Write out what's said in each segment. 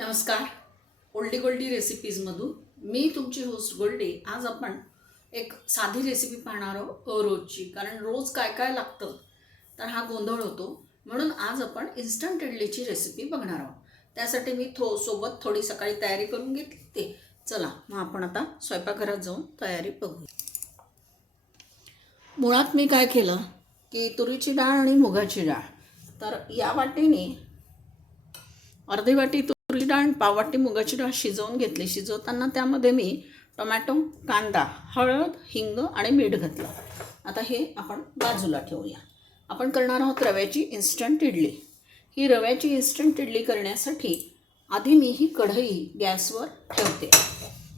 नमस्कार. ओल्डी गोल्डी रेसिपीजमधून मी तुमची होस्ट गोल्डी. आज आपण एक साधी रेसिपी पाहणार आहोत रोजची. कारण रोज काय काय लागतं तर हा गोंधळ होतो. म्हणून आज आपण इन्स्टंट इडलीची रेसिपी बघणार आहोत. त्यासाठी मी थो सोबत थोडी सकाळी तयारी करून घेतली. ते चला मग आपण आता स्वयंपाकघरात जाऊन तयारी बघू मुळात मी काय केलं की तुरीची डाळ आणि मुगाची डाळ. तर या वाटीने अर्धी वाटी तुरी डाळ आणि मुगाची डाळ शिजवून घेतली. शिजवताना त्यामध्ये मी टोमॅटो कांदा हळद हिंग आणि मीठ घातलं. आता हे आपण बाजूला ठेवूया. आपण करणार आहोत रव्याची इन्स्टंट इडली. ही रव्याची इन्स्टंट इडली करण्यासाठी आधी मी ही कढई गॅसवर ठेवते.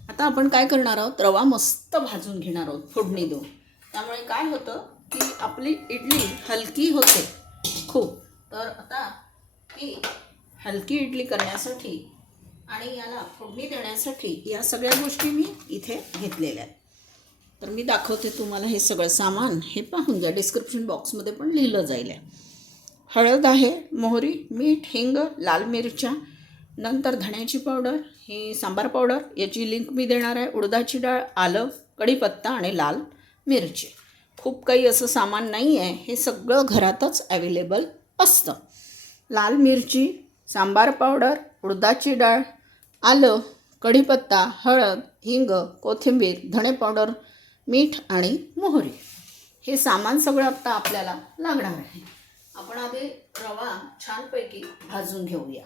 आता आपण काय करणार आहोत? रवा मस्त भाजून घेणार आहोत फोडणी देऊन. त्यामुळे काय होतं की आपली इडली हलकी होते खूप. तर आता ही हलकी इडली करण्यासाठी आणि याला फोडणी देण्यासाठी या सगळ्या गोष्टी मी इथे घेतलेल्या आहेत. तर मी दाखवते तुम्हाला हे सगळं सामान. हे पाहून घ्या. डिस्क्रिप्शन बॉक्समध्ये पण लिहिलं जाईल. हळद आहे मोहरी मीठ हिंग लाल मिरच्या नंतर धण्याची पावडर ही सांबार पावडर याची लिंक मी देणार आहे. उडदाची डाळ आलं कढीपत्ता आणि लाल मिरची. खूप काही असं सामान नाही आहे हे सगळं घरातच अवेलेबल असतं. लाल मिरची सांबार पावडर उडदाची डाळ आलं कढीपत्ता हळद हिंग कोथिंबीर धणे पावडर मीठ आणि मोहरी. हे सामान सगळं आत्ता आपल्याला लागणार आहे. आपण आधी रवा छानपैकी भाजून घेऊया.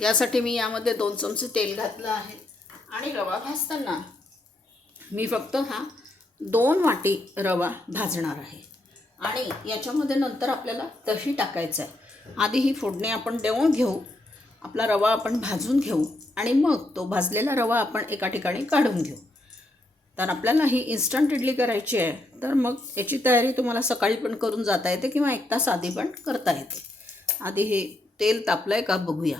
यासाठी मी यामध्ये दोन चमचे तेल घातलं आहे आणि रवा भाजताना मी फक्त हा दोन वाटी रवा भाजणार आहे. आणि याच्यामध्ये नंतर आपल्याला दही टाकायचं आहे. आधी ही फोडणी आपण देऊन घेऊ. आपला रवा आपण भाजून घेऊ. आणि मग तो भाजलेला रवा आपण एका ठिकाणी काढून घेऊ. तर आपल्याला ही इन्स्टंट इडली करायची आहे. तर मग याची तयारी तुम्हाला सकाळी पण करून जाता येते किंवा एक तास आधी पण करता येते. आधी हे तेल तापलं आहे का बघूया.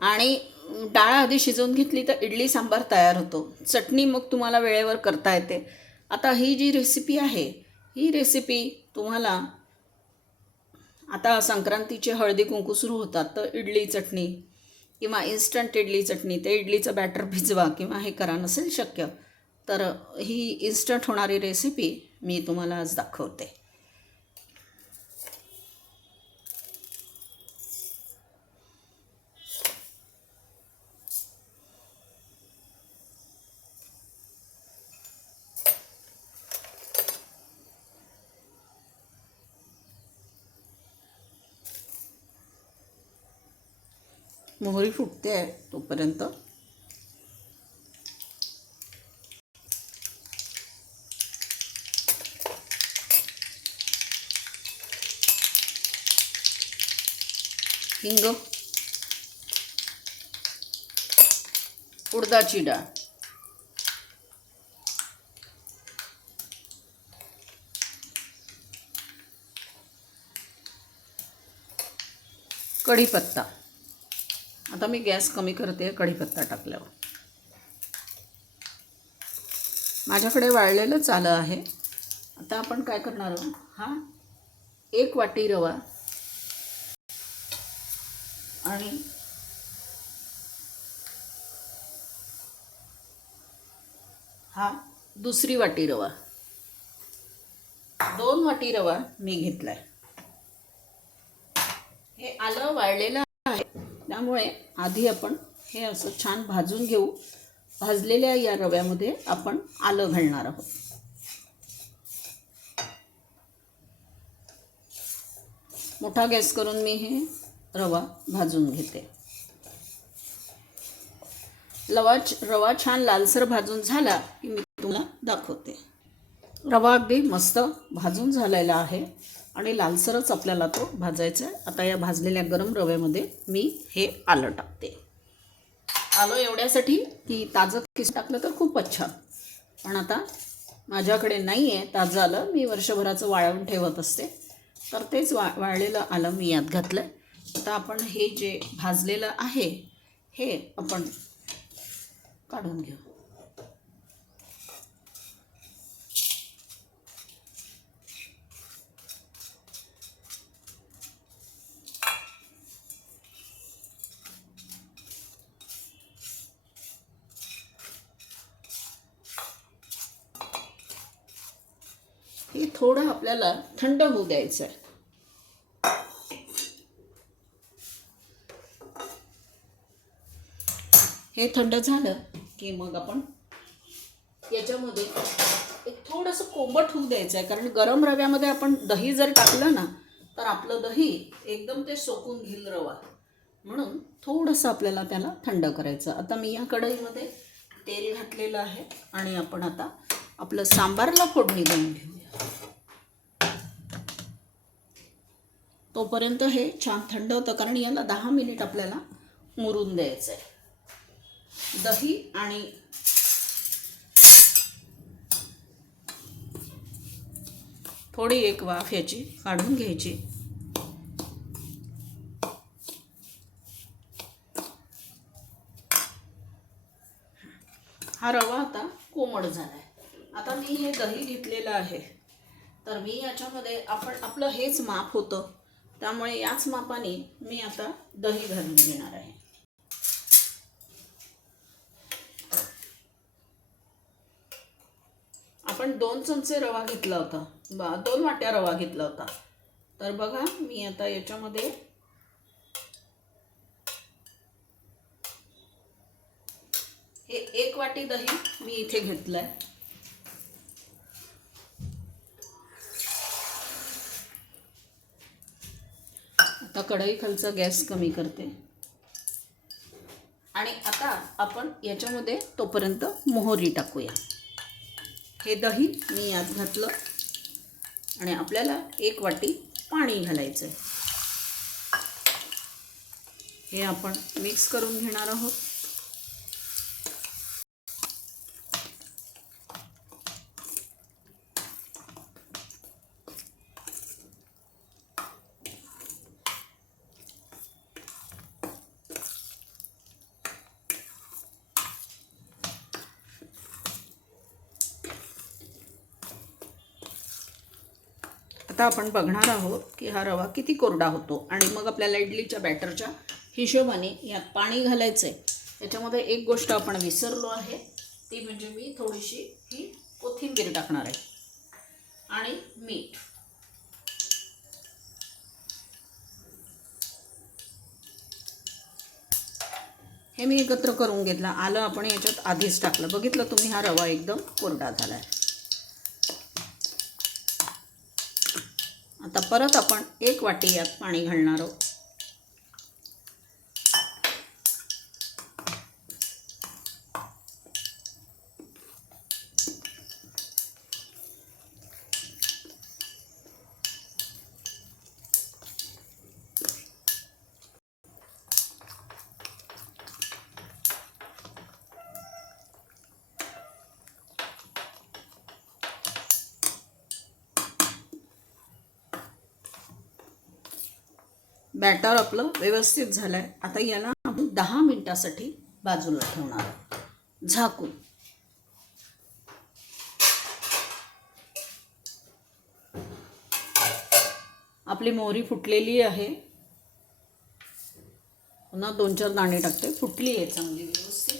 आणि डाळ आधी शिजवून घेतली तर इडली सांबार तयार होतो. चटणी मग तुम्हाला वेळेवर करता येते. आता ही जी रेसिपी आहे ही रेसिपी तुम्हाला आता संक्रांतीचे हळदी कुंकू सुरू होतात तर इडली चटणी किंवा इन्स्टंट इडली चटणी ते इडलीचं बॅटर भिजवा किंवा हे करा नसेल शक्य तर ही इन्स्टंट होणारी रेसिपी मी तुम्हाला आज दाखवते. मोहरी फुटते आहे तोपर्यंत. हिंग. उडदाची डाळ. कढीपत्ता. आता मी गॅस कमी करते कढीपत्ता टाकल्यावर. माझ्याकडे वाळलेलंच आलं आहे. आता आपण काय करणार आहोत? हा? एक वाटी रवा आणि हा दुसरी वाटी रवा. दोन वाटी रवा मी घेतलाय. हे आलं वाळलेलं त्यामुळे आधी आपण हे असं छान भाजून घेऊ. भाजलेल्या या रव्यामध्ये आपण आलं घालणार आहोत. मोठा गॅस करून मी हे रवा भाजून घेते. रवा रवा छान लालसर भाजून झाला की मी तुम्हाला दाखवते. रवा अगदी मस्त भाजून झालेला आहे. आणि लालसरच आपल्याला तो भाजायचा आहे. आता या भाजलेल्या गरम रव्यामध्ये मी हे आलं टाकते. आलं एवढ्यासाठी की ताजं किस टाकलं तर खूपच छान. पण आता माझ्याकडे नाही आहे ताजं आलं. मी वर्षभराचं वाळवून ठेवत असते. तर तेच वा वाळलेलं आलं मी यात घातलं आहे आता आपण हे जे भाजलेलं आहे हे आपण काढून घेऊ हे थोडं थंड होऊ द्यायचं आहे हे थंड झालं की मग आपण याच्यामध्ये एक थोडंसं कोंबट होऊ द्यायचं आहे कारण गरम रव्यामध्ये आपण दही जर टाकलं ना तर आपलं दही एकदम ते सोकून घेईल रवा. म्हणून थोडंसं आपल्याला त्याला थंड करायचं. आता मी या कढईमध्ये तेल घातलेलं आहे आणि आपण आता आपलं सांबारला फोडणी देऊन घेऊया. तोपर्यंत हे छान थंड होतं कारण याला दहा मिनिट आपल्याला मुरून द्यायचं आहे दही आणि थोडी एक वाफ याची काढून घ्यायची. हा रवा आता कोमट झाला आहे आता मी हे दही घेतलेलं आहे. तर मी याच्यामध्ये आपण आपलं हेच माप होतं. त्यामुळे याच मापाने मी आता दही घालून घेणार आहे. आपण दोन चमचे रवा घेतला होता. बा दोन वाट्या रवा घेतला होता. तर बघा मी आता याच्यामध्ये हे एक वाटी दही मी इथे घेतलं आहे आता कढई खालचा गॅस कमी करते. आणि आता आपण याच्यामध्ये तोपर्यंत मोहरी टाकूया. हे दही मी यात घातलं. आणि आपल्याला एक वाटी पाणी घालायचं आहे हे आपण मिक्स करून घेणार आहोत. आता आपण बघणार आहोत की हा रवा किती कोरडा होतो. आणि मग आपल्याला इडलीच्या बॅटरच्या हिशोबाने यात पाणी घालायचं आहे त्याच्यामध्ये एक गोष्ट आपण विसरलो आहे. ती म्हणजे मी थोडीशी ही कोथिंबीर टाकणार आहे. आणि मीठ. हे मी एकत्र करून घेतलं. आलं आपण याच्यात आधीच टाकलं. बघितलं तुम्ही हा रवा एकदम कोरडा झाला आहे आता परत आपण एक वाटी यात पाणी घालणार आहोत. बॅटर आपलं व्यवस्थित झालं आहे आता याला आपण दहा मिनटासाठी बाजूला ठेवणार आहोत. झाकून. आपली मोहरी फुटलेली आहे. पुन्हा दोन चार दाणे टाकते फुटली आहे चांगली व्यवस्थित.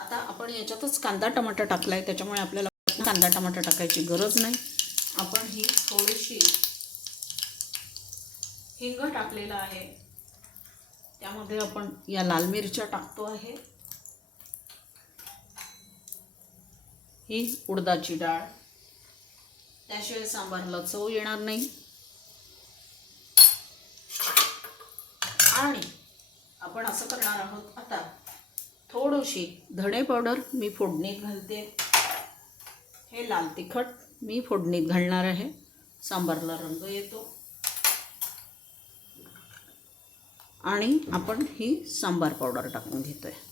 आता आपण याच्यातच कांदा टमाटा टाकला आहे त्याच्यामुळे आपल्याला कांदा टमाटा टाकायची गरज नाही. आपण ही थोडीशी हिंग टाकलेला आहे. त्यामध्ये आपण या लाल मिरच्या टाकतो आहे. ही उडदाची डाळ. त्याशिवाय सांबारला चव येणार नाही. आणि आपण असं करणार आहोत आता थोडीशी धणे पावडर मी फोडणीत घालते. हे लाल तिखट मी फोडणीत घालणार आहे. सांबारला रंग येतो. आणि आपण ही सांबार पावडर टाकून घेतो आहे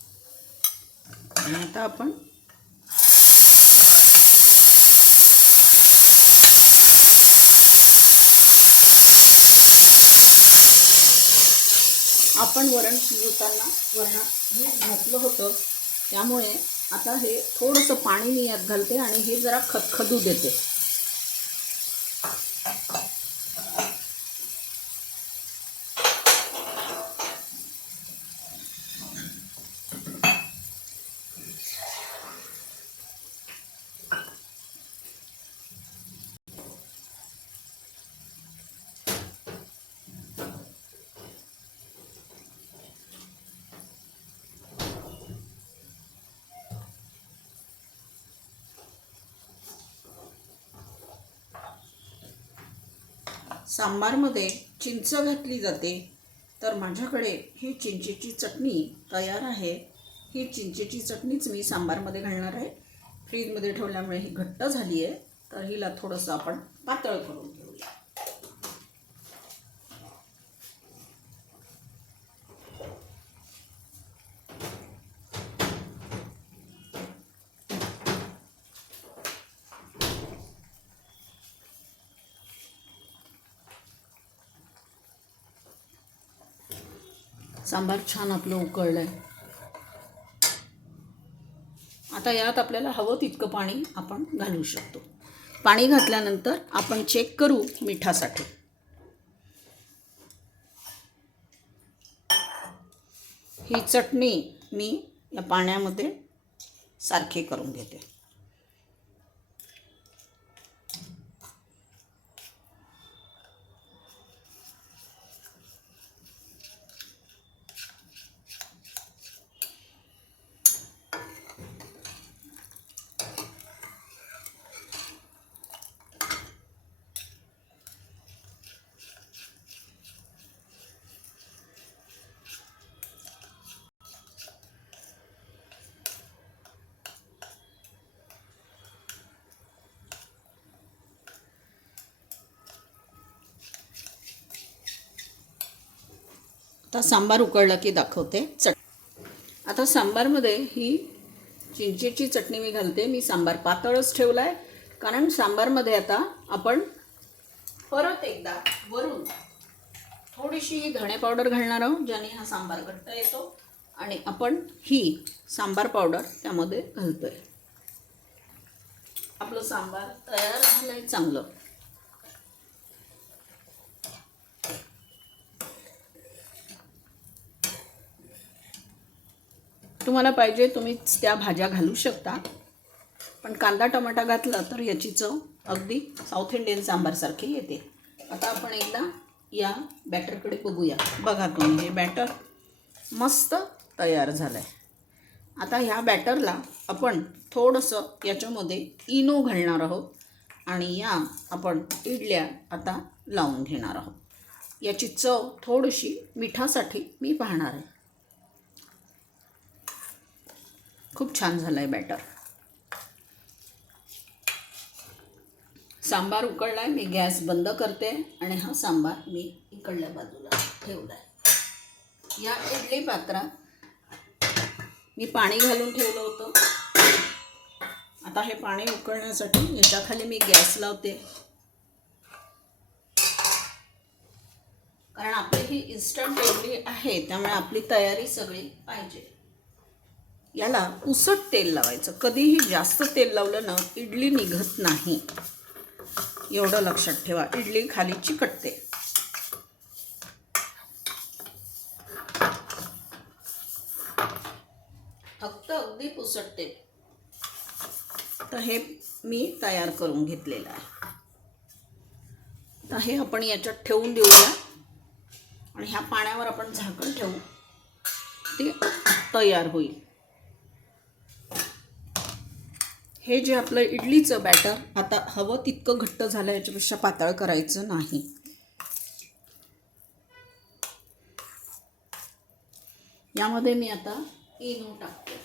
आणि आता आपण आपण वरण शिजवताना वरणात मीठ घातलं होतं. त्यामुळे आता हे थोडंसं पाणी मी यात घालते आणि हे जरा खदखदू देते. सांबारमध्ये चिंच घातली जाते. तर माझ्याकडे ही चिंचेची चटणी तयार आहे. ही चिंचेची चटणीच मी सांबारमध्ये घालणार आहे. फ्रीजमध्ये ठेवल्यामुळे ही घट्ट झाली आहे तर हिला थोडंसं आपण पातळ करून घेऊया सांबार छान आपलं उकळलं आहे आता यात आपल्याला हवं तितकं पाणी आपण घालू शकतो. पाणी घातल्यानंतर आपण चेक करू मिठासाठी. ही चटणी मी या पाण्यामध्ये सारखी करून घेते. आता सांबार उकळला की दाखवते. चट आता सांबारमध्ये ही चिंचेची चटणी मी घालते. मी सांबार पातळच ठेवला आहे कारण सांबारमध्ये आता आपण परत एकदा वरून थोडीशी धणे पावडर घालणार आहोत ज्याने हा सांबार घट्ट येतो. आणि आपण ही सांबार पावडर त्यामध्ये घालतोय. आपलं सांबार तयार झालं आहे चांगलं. तुम्हाला पाहिजे तुम्ही त्या भाज्या घालू शकता. पण कांदा टमाटा घातला तर याची चव अगदी साऊथ इंडियन सांबारसारखी येते. आता आपण एकदा या बॅटरकडे बघूया. बघा तुम्ही हे बॅटर मस्त तयार झालं आहे आता ह्या बॅटरला आपण थोडंसं याच्यामध्ये इनो घालणार आहोत आणि या आपण इडल्या आता लावून घेणार आहोत. याची चव थोडीशी मिठासाठी मी पाहणार आहे. खूप छान झालं आहे बॅटर सांबार उकळला आहे मी गॅस बंद करते आणि हा सांबार मी इकडल्या बाजूला ठेवला आहे या इडली पात्रात मी पाणी घालून ठेवलं होतं. आता हे पाणी उकळण्यासाठी याच्याखाली मी गॅस लावते. कारण आपली ही इन्स्टंट इडली आहे त्यामुळे आपली तयारी सगळी पाहिजे. याला उसट तेल लावायचं. कधीही जास्त तेल लावलं ना इडली निघत नाही. एवढं लक्षात ठेवा. इडली खाली चिकटते. फक्त अगदी पुसट तेल. तर हे मी तयार करून घेतलेलं आहे. तर हे आपण याच्यात ठेवून देऊया. आणि ह्या पाण्यावर आपण झाकण ठेवू. ते तयार होईल. हे जे आपलं इडलीचं बॅटर आता हवं तितकं घट्ट झालं याच्यापेक्षा पातळ करायचं नाही. यामध्ये मी आता इनो टाकते.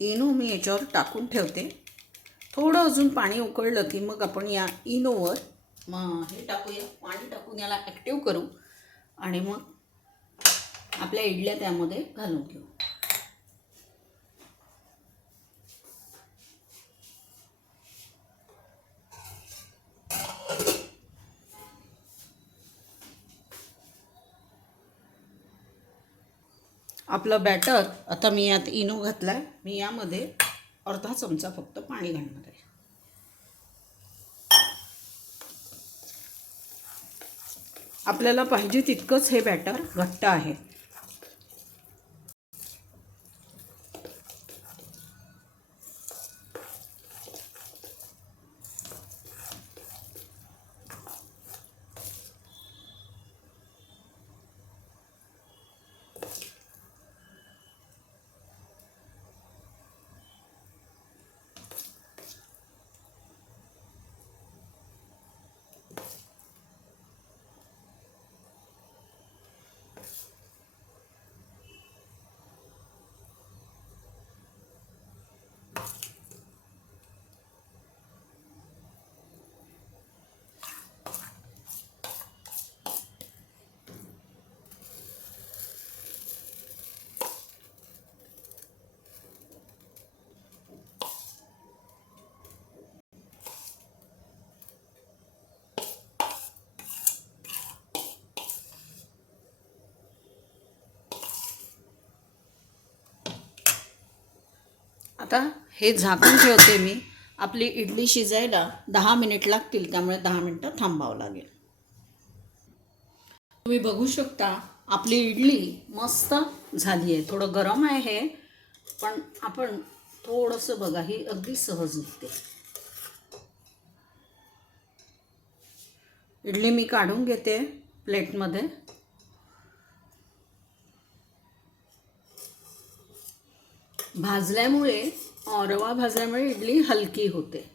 इनो मी याच्यावर टाकून ठेवते. थोडं अजून पाणी उकळलं की मग आपण या इनोवर मग हे टाकूया. पाणी टाकून याला ॲक्टिव्ह करू. आणि मग आपल्या इडल्या त्यामध्ये घालून घेऊ. आपलं बॅटर आता मी यात इनो घातला आहे मी यामध्ये अर्धा चमचा फक्त पाणी घालणार आहे. आपल्याला पाहिजे तितकंच हे बॅटर घट्ट आहे. आता हे झाकून ठेवते मी. आपली इडली शिजायला दहा मिनिट लागतील त्यामुळे दहा मिनटं थांबावं लागेल. तुम्ही बघू शकता आपली इडली मस्त झाली आहे. थोडं गरम आहे हे पण आपण थोडंसं बघा ही अगदी सहज निघते. इडली मी काढून घेते प्लेटमध्ये. भाजल्यामुळे अ, रवा भाजल्यामुळे इडली हलकी होते.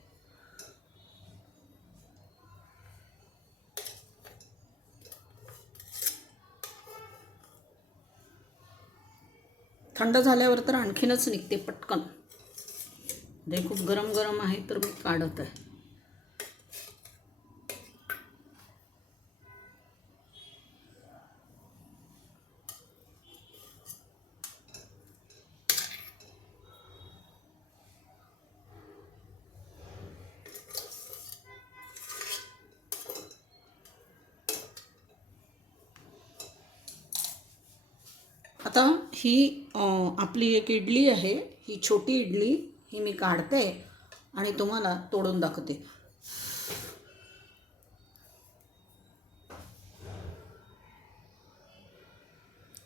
थंड झाल्यावर तर आणखीनच निघते पटकन. ते खूप गरम गरम आहे तर मी काढत आहे. आता ही आपली एक इडली आहे ही छोटी इडली ही मी काढते आणि तुम्हाला तोडून दाखवते.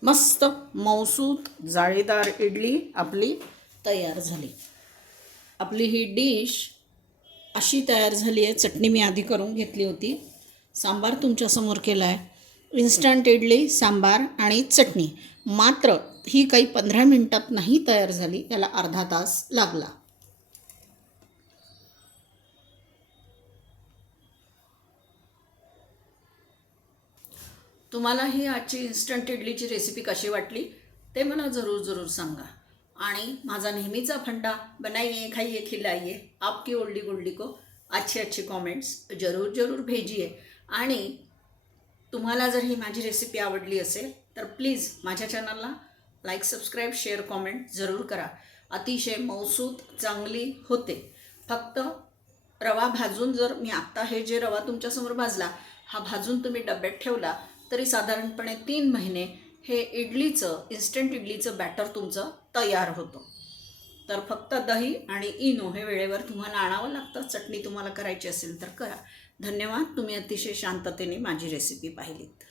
मस्त मौसूत जाळीदार इडली आपली तयार झाली. आपली ही डिश अशी तयार झाली आहे चटणी मी आधी करून घेतली होती. सांबार तुमच्यासमोर केला आहे इन्स्टंट इडली सांबार आणि चटणी. मात्र ही काही पंधरा मिनटात नाही तयार झाली याला अर्धा तास लागला. तुम्हाला ही आजची इन्स्टंट इडलीची रेसिपी कशी वाटली ते मला जरूर जरूर सांगा. आणि माझा नेहमीचा फंडा बनाइए खाइए खिलाइए आपकी ओल्डी गुल्डी को अच्छे अच्छे कॉमेंट्स जरूर जरूर भेजिए आणि तुम्हाला जर ही माझी रेसिपी आवडली असेल तर प्लीज माझ्या चॅनलला लाईक सबस्क्राईब शेअर कॉमेंट जरूर करा. अतिशय मौसूद चांगली होते. फक्त रवा भाजून जर मी आत्ता हे जे रवा तुमच्यासमोर भाजला हा भाजून तुम्ही डब्यात ठेवला तरी साधारणपणे तीन महिने हे इडलीचं इन्स्टंट इडलीचं बॅटर तुमचं तयार होतं. तर फक्त दही आणि इनो हे वेळेवर तुम्हाला आणावं लागतं. चटणी तुम्हाला करायची असेल तर करा. धन्यवाद. तुम्ही अतिशय शांततेने माझी रेसिपी पाहिलीत.